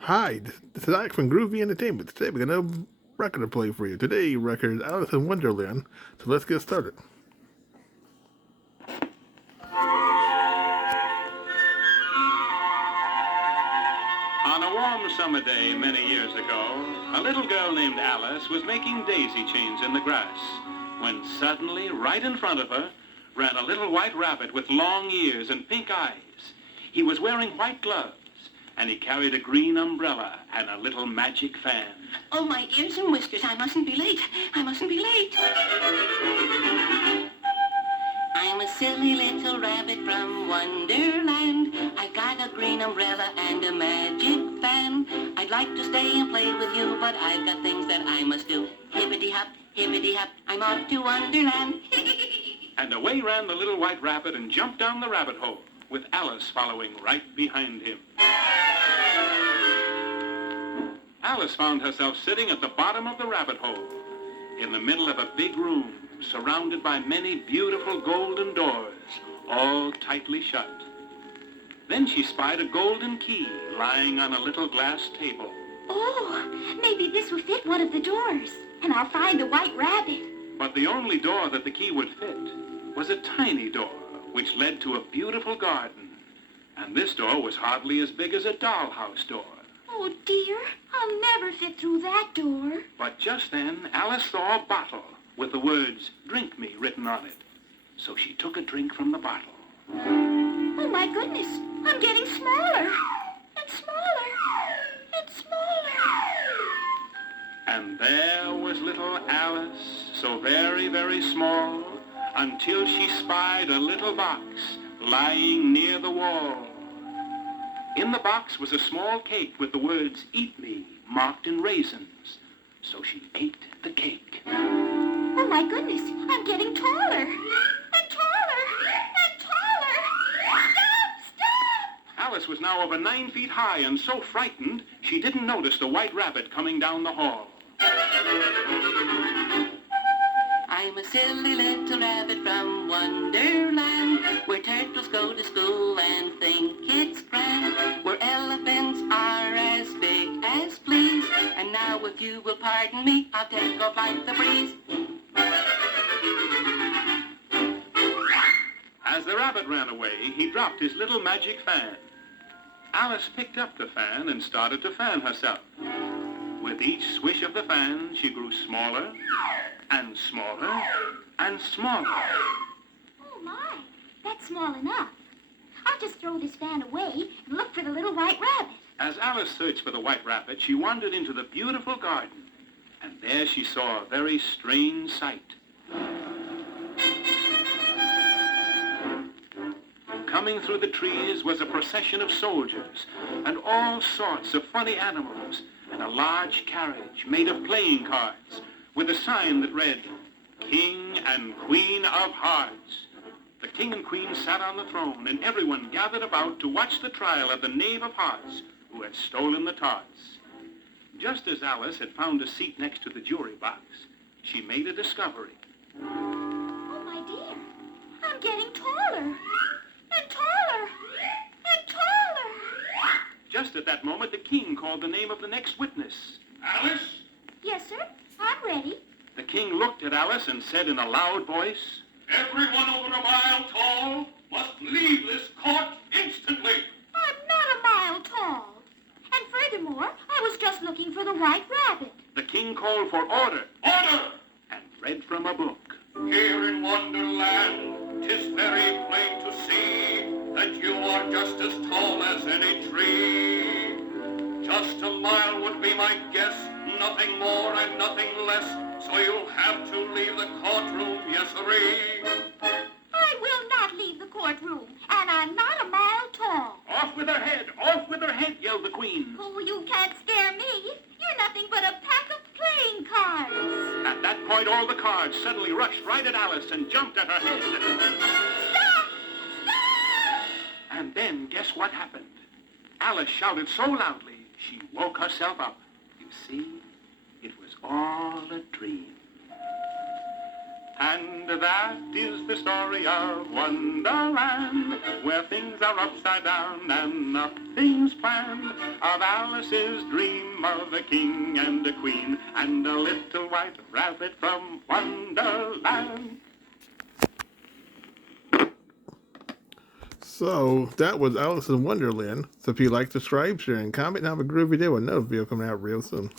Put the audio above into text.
Hi, this is Alex from Groovy Entertainment. Today we're gonna have a record to play for you. Today record is Alice in Wonderland. So let's get started. On a warm summer day many years ago, a little girl named Alice was making daisy chains in the grass when suddenly, right in front of her, ran a little white rabbit with long ears and pink eyes. He was wearing white gloves, and he carried a green umbrella and a little magic fan. Oh, my ears and whiskers, I mustn't be late. I mustn't be late. I'm a silly little rabbit from Wonderland. I've got a green umbrella and a magic fan. I'd like to stay and play with you, but I've got things that I must do. Hippity-hop, hippity-hop, I'm off to Wonderland. And away ran the little white rabbit and jumped down the rabbit hole, with Alice following right behind him. Alice found herself sitting at the bottom of the rabbit hole, in the middle of a big room, surrounded by many beautiful golden doors, all tightly shut. Then she spied a golden key lying on a little glass table. Oh, maybe this will fit one of the doors, and I'll find the white rabbit. But the only door that the key would fit was a tiny door, which led to a beautiful garden. And this door was hardly as big as a dollhouse door. Oh, dear, I'll never fit through that door. But just then, Alice saw a bottle with the words, "Drink me," written on it. So she took a drink from the bottle. Oh, my goodness, I'm getting smaller and smaller and smaller. And there was little Alice, so very, very small, until she spied a little box lying near the wall. In the box was a small cake with the words, "Eat me," marked in raisins. So she ate the cake. Oh, my goodness, I'm getting taller and taller and taller. Stop! Alice was now over 9 feet high and so frightened she didn't notice the white rabbit coming down the hall. I'm a silly little rabbit from Wonderland, where turtles go to school and think it's grand, where elephants are as big as fleas, and now if you will pardon me, I'll take off like the breeze. As the rabbit ran away, he dropped his little magic fan. Alice picked up the fan and started to fan herself. With each swish of the fan, she grew smaller and smaller and smaller. Oh, my, that's small enough. I'll just throw this fan away and look for the little white rabbit. As Alice searched for the white rabbit, she wandered into the beautiful garden, and there she saw a very strange sight. Coming through the trees was a procession of soldiers and all sorts of funny animals, and a large carriage made of playing cards with a sign that read, "King and Queen of Hearts." The king and queen sat on the throne, and everyone gathered about to watch the trial of the Knave of Hearts, who had stolen the tarts. Just as Alice had found a seat next to the jury box, she made a discovery. Oh, my dear, I'm getting taller and taller and taller. Just at that moment, the king called the name of the next witness. "Alice?" Yes, sir, I'm ready. The king looked at Alice and said in a loud voice, "Everyone over a mile tall must leave this court instantly." I'm not a mile tall. And furthermore, I was just looking for the white rabbit. The king called for order Order! and read from a book. Here in Wonderland, 'tis very plain to see that you are just as tall as any tree. Just a mile would be my guess, nothing more and nothing less, so you'll have to leave the courtroom, yes-sirree. I will not leave the courtroom, and I'm not a mile tall. "Off with her head! Off with her head!" yelled the queen. Oh, you can't scare me. You're nothing but a pack of playing cards. At that point, all the cards suddenly rushed right at Alice and jumped at her head. Stop! Stop! And then, guess what happened? Alice shouted so loudly, she woke herself up. You see, it was all a dream. And that is the story of Wonderland, where things are upside down and nothing's planned. Of Alice's dream of a king and a queen and a little white rabbit from Wonderland. So that was Alice in Wonderland. So if you like, subscribe, share, and comment, and have a groovy day with another video coming out real soon.